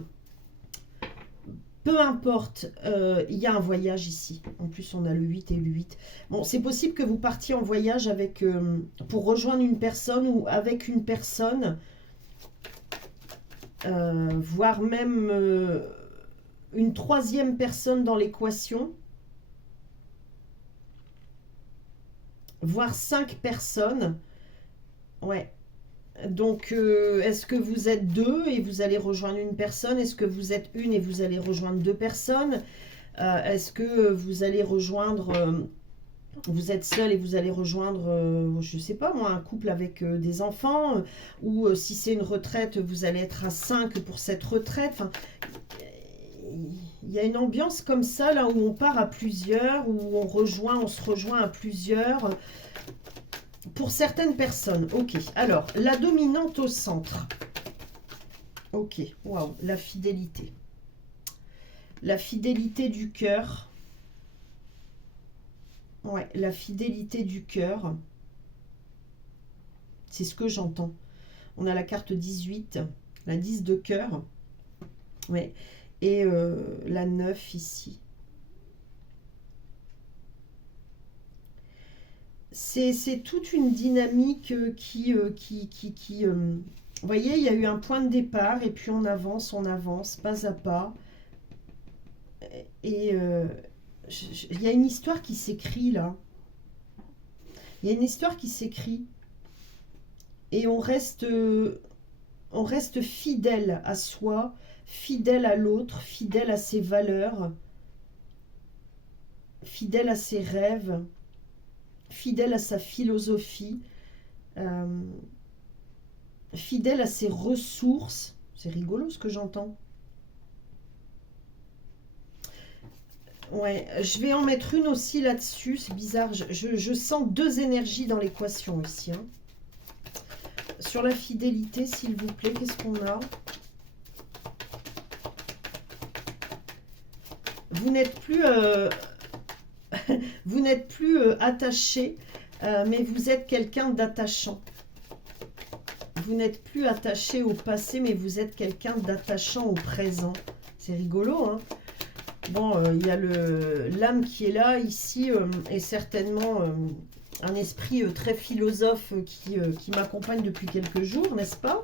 Peu importe, il y a un voyage ici. En plus, on a le 8 et le 8. Bon, c'est possible que vous partiez en voyage avec, pour rejoindre une personne ou avec une personne, voire même une 3e personne dans l'équation, voire 5 personnes. Ouais. Donc, est-ce que vous êtes 2 et vous allez rejoindre une personne? Est-ce que vous êtes 1 et vous allez rejoindre 2 personnes? Est-ce que vous allez rejoindre... vous êtes seul et vous allez rejoindre, je ne sais pas moi, un couple avec des enfants? Ou si c'est une retraite, vous allez être à 5 pour cette retraite. Enfin, il y a une ambiance comme ça, là où on part à plusieurs, où on se rejoint à plusieurs... Pour certaines personnes, ok. Alors, la dominante au centre. Ok, waouh, la fidélité. La fidélité du cœur. Ouais, la fidélité du cœur. C'est ce que j'entends. On a la carte 18, la 10 de cœur. Ouais, et la 9 ici. C'est toute une dynamique vous voyez, il y a eu un point de départ et puis on avance, pas à pas. Et il y a une histoire qui s'écrit là. Il y a une histoire qui s'écrit. Et on reste fidèle à soi, fidèle à l'autre, fidèle à ses valeurs, fidèle à ses rêves, fidèle à sa philosophie, fidèle à ses ressources. C'est rigolo ce que j'entends. Ouais, je vais en mettre une aussi là-dessus, c'est bizarre. Je sens 2 énergies dans l'équation ici. Hein. Sur la fidélité, s'il vous plaît, qu'est-ce qu'on a? Vous n'êtes plus... vous n'êtes plus attaché, mais vous êtes quelqu'un d'attachant. Vous n'êtes plus attaché au passé, mais vous êtes quelqu'un d'attachant au présent. C'est rigolo, hein? Bon, il y a l'âme qui est là, ici, est certainement un esprit très philosophe qui m'accompagne depuis quelques jours, n'est-ce pas?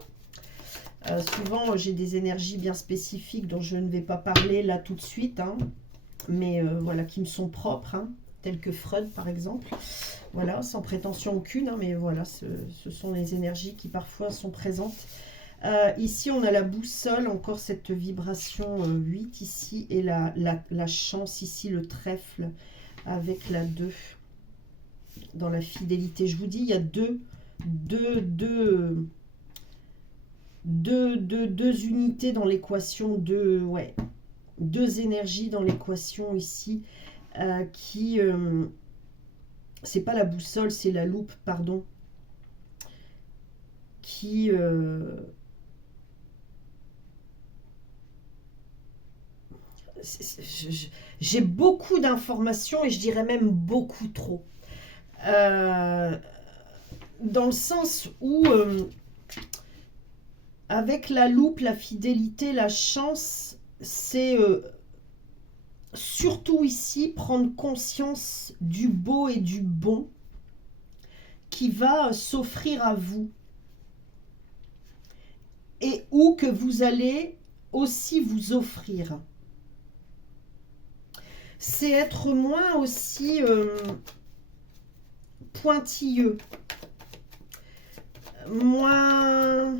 Souvent, j'ai des énergies bien spécifiques dont je ne vais pas parler là tout de suite, hein. Mais voilà, qui me sont propres, hein, tels que Freud par exemple. Voilà, sans prétention aucune, hein, mais voilà, ce sont les énergies qui parfois sont présentes. Ici, on a la boussole, encore cette vibration 8 ici, et la chance ici, le trèfle avec la 2 dans la fidélité. Je vous dis, il y a deux unités dans l'équation, ouais. 2 énergies dans l'équation ici qui c'est pas la boussole, c'est la loupe, pardon, qui j'ai beaucoup d'informations et je dirais même beaucoup trop, dans le sens où avec la loupe, la fidélité, la chance, c'est surtout ici prendre conscience du beau et du bon qui va s'offrir à vous et où que vous allez aussi vous offrir. C'est être moins aussi pointilleux, moins...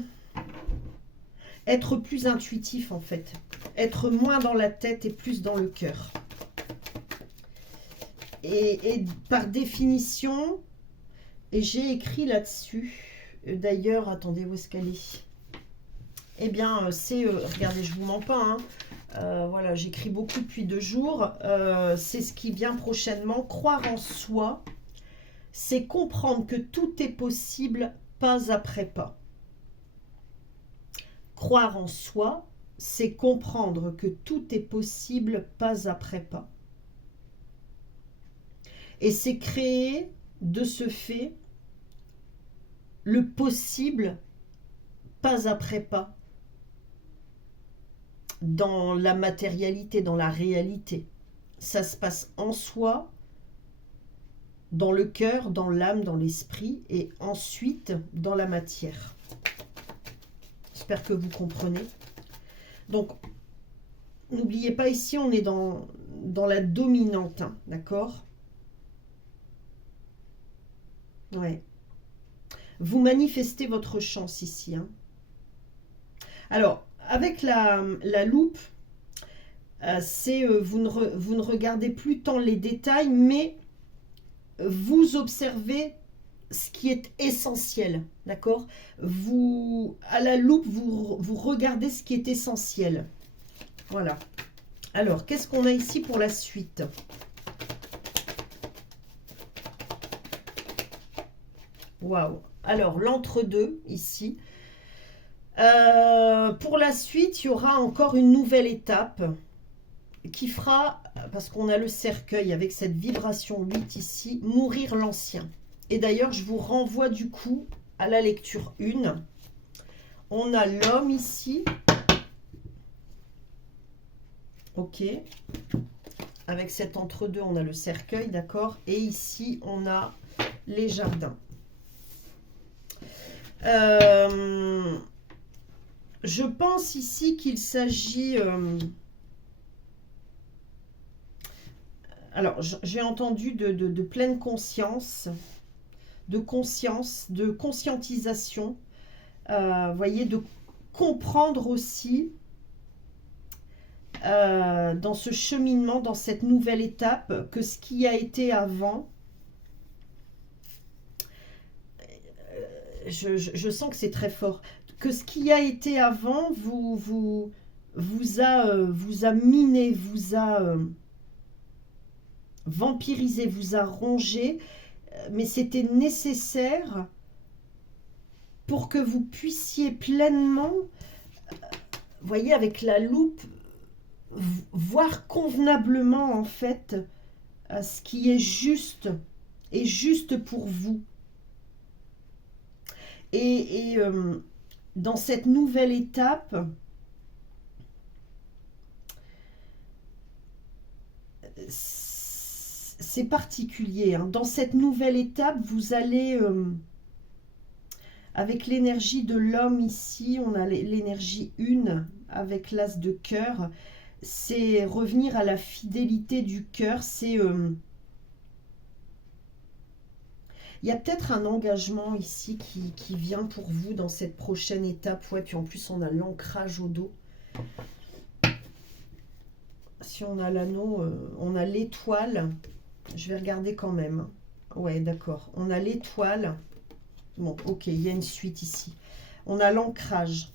être plus intuitif en fait. Être moins dans la tête et plus dans le cœur. Et par définition, Et j'ai écrit là-dessus, d'ailleurs, attendez, où est-ce qu'elle est? Eh bien, c'est, regardez, je vous mens pas, hein, voilà, j'écris beaucoup depuis 2 jours, c'est ce qui vient prochainement. Croire en soi, c'est comprendre que tout est possible pas après pas. Croire en soi, c'est comprendre que tout est possible pas après pas. Et c'est créer de ce fait le possible pas après pas dans la matérialité, dans la réalité. Ça se passe en soi, dans le cœur, dans l'âme, dans l'esprit et ensuite dans la matière. J'espère que vous comprenez. Donc, n'oubliez pas, ici, on est dans la dominante, hein, d'accord? Ouais. Vous manifestez votre chance ici. Hein. Alors, avec la loupe, vous ne regardez plus tant les détails, mais vous observez ce qui est essentiel, d'accord? À la loupe, vous regardez ce qui est essentiel. Voilà. Alors, qu'est-ce qu'on a ici pour la suite? Waouh! Alors, l'entre-deux, ici. Pour la suite, il y aura encore une nouvelle étape qui fera, parce qu'on a le cercueil avec cette vibration 8 ici, mourir l'ancien. Et d'ailleurs, je vous renvoie du coup à la lecture 1. On a l'homme ici. Ok. Avec cet entre-deux, on a le cercueil, d'accord? Et ici, on a les jardins. Je pense ici qu'il s'agit... alors, j'ai entendu de pleine conscience, de conscientisation, voyez, de comprendre aussi dans ce cheminement, dans cette nouvelle étape, que ce qui a été avant, je sens que c'est très fort, que ce qui a été avant vous a miné, vous a vampirisé, vous a rongé, mais c'était nécessaire pour que vous puissiez pleinement, voyez, avec la loupe, voir convenablement en fait ce qui est juste et juste pour vous. Et dans cette nouvelle étape, c'est particulier. Hein. Dans cette nouvelle étape, vous allez, avec l'énergie de l'homme ici, on a l'énergie 1 avec l'as de cœur, c'est revenir à la fidélité du cœur, c'est... il y a peut-être un engagement ici qui vient pour vous dans cette prochaine étape. Ouais, puis en plus, on a l'ancrage au dos. Si on a l'anneau, on a l'étoile. Je vais regarder quand même. Ouais, d'accord. On a l'étoile. Bon, ok, il y a une suite ici. On a l'ancrage,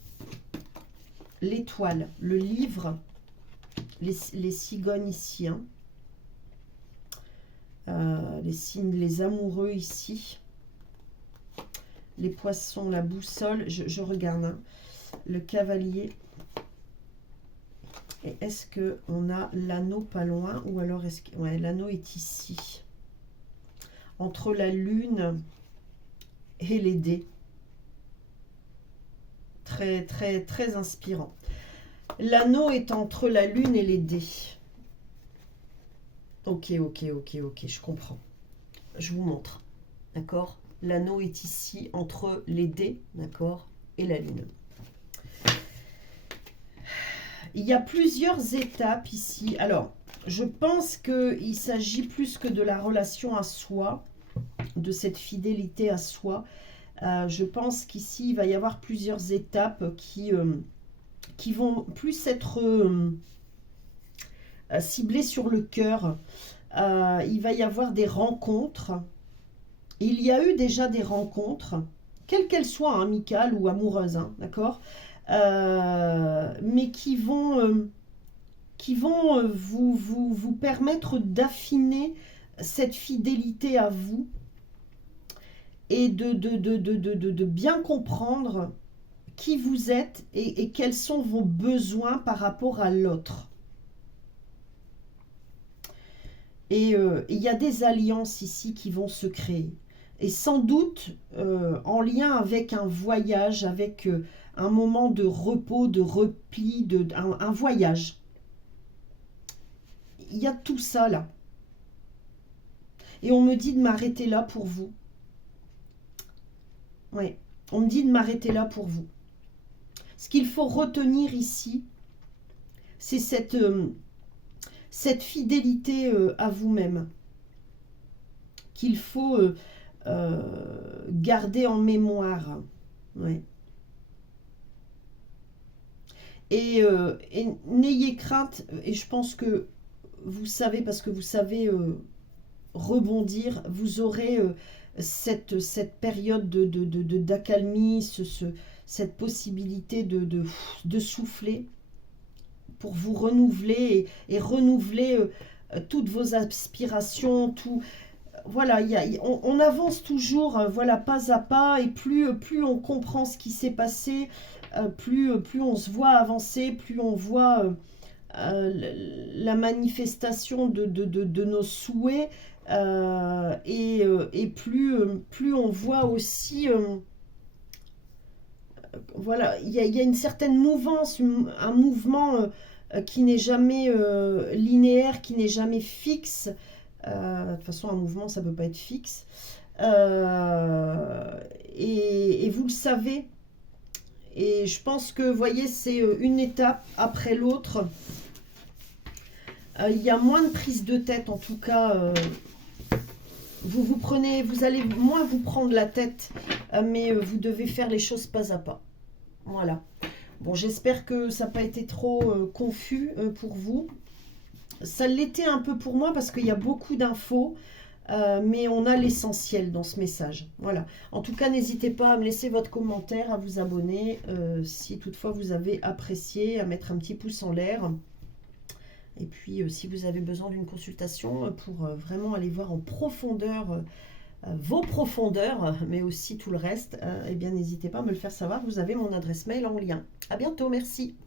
l'étoile, le livre, les cigognes ici, hein. Les signes, les amoureux ici, les poissons, la boussole, je regarde, hein. Le cavalier, et est-ce que on a l'anneau pas loin, ou alors est-ce que ouais, l'anneau est ici, entre la lune et les dés. Très très très inspirant. L'anneau est entre la lune et les dés. Ok, je comprends. Je vous montre, d'accord? L'anneau est ici entre les dés, d'accord, et la lune. Il y a plusieurs étapes ici. Alors, je pense qu'il s'agit plus que de la relation à soi, de cette fidélité à soi. Je pense qu'ici, il va y avoir plusieurs étapes qui vont plus être... ciblé sur le cœur. Il va y avoir des rencontres Il y a eu déjà des rencontres, quelles qu'elles soient, hein, amicales ou amoureuses, hein, d'accord, mais qui vont vous permettre d'affiner cette fidélité à vous et de bien comprendre qui vous êtes et quels sont vos besoins par rapport à l'autre. Et il y a des alliances ici qui vont se créer. Et sans doute en lien avec un voyage, avec un moment de repos, de repli, un voyage. Il y a tout ça là. Et on me dit de m'arrêter là pour vous. Oui, on me dit de m'arrêter là pour vous. Ce qu'il faut retenir ici, c'est cette fidélité à vous-même qu'il faut garder en mémoire. Ouais. Et n'ayez crainte, et je pense que vous savez, parce que vous savez rebondir, vous aurez cette période d'accalmie, cette possibilité de souffler pour vous renouveler et renouveler toutes vos aspirations, tout. Voilà, on avance toujours, voilà, pas à pas, et plus on comprend ce qui s'est passé, plus on se voit avancer, plus on voit la manifestation de nos souhaits, et plus on voit aussi, voilà, il y a une certaine mouvance, un mouvement qui n'est jamais linéaire, qui n'est jamais fixe. De toute façon, un mouvement, ça ne peut pas être fixe. Et vous le savez. Et je pense que, vous voyez, c'est une étape après l'autre. Il y a moins de prise de tête, en tout cas. Vous allez moins vous prendre la tête, mais vous devez faire les choses pas à pas. Voilà. Bon, j'espère que ça n'a pas été trop confus pour vous. Ça l'était un peu pour moi parce qu'il y a beaucoup d'infos, mais on a l'essentiel dans ce message. Voilà. En tout cas, n'hésitez pas à me laisser votre commentaire, à vous abonner si toutefois vous avez apprécié, à mettre un petit pouce en l'air. Et puis, si vous avez besoin d'une consultation pour vraiment aller voir en profondeur vos profondeurs, mais aussi tout le reste, eh bien, n'hésitez pas à me le faire savoir. Vous avez mon adresse mail en lien. À bientôt, merci.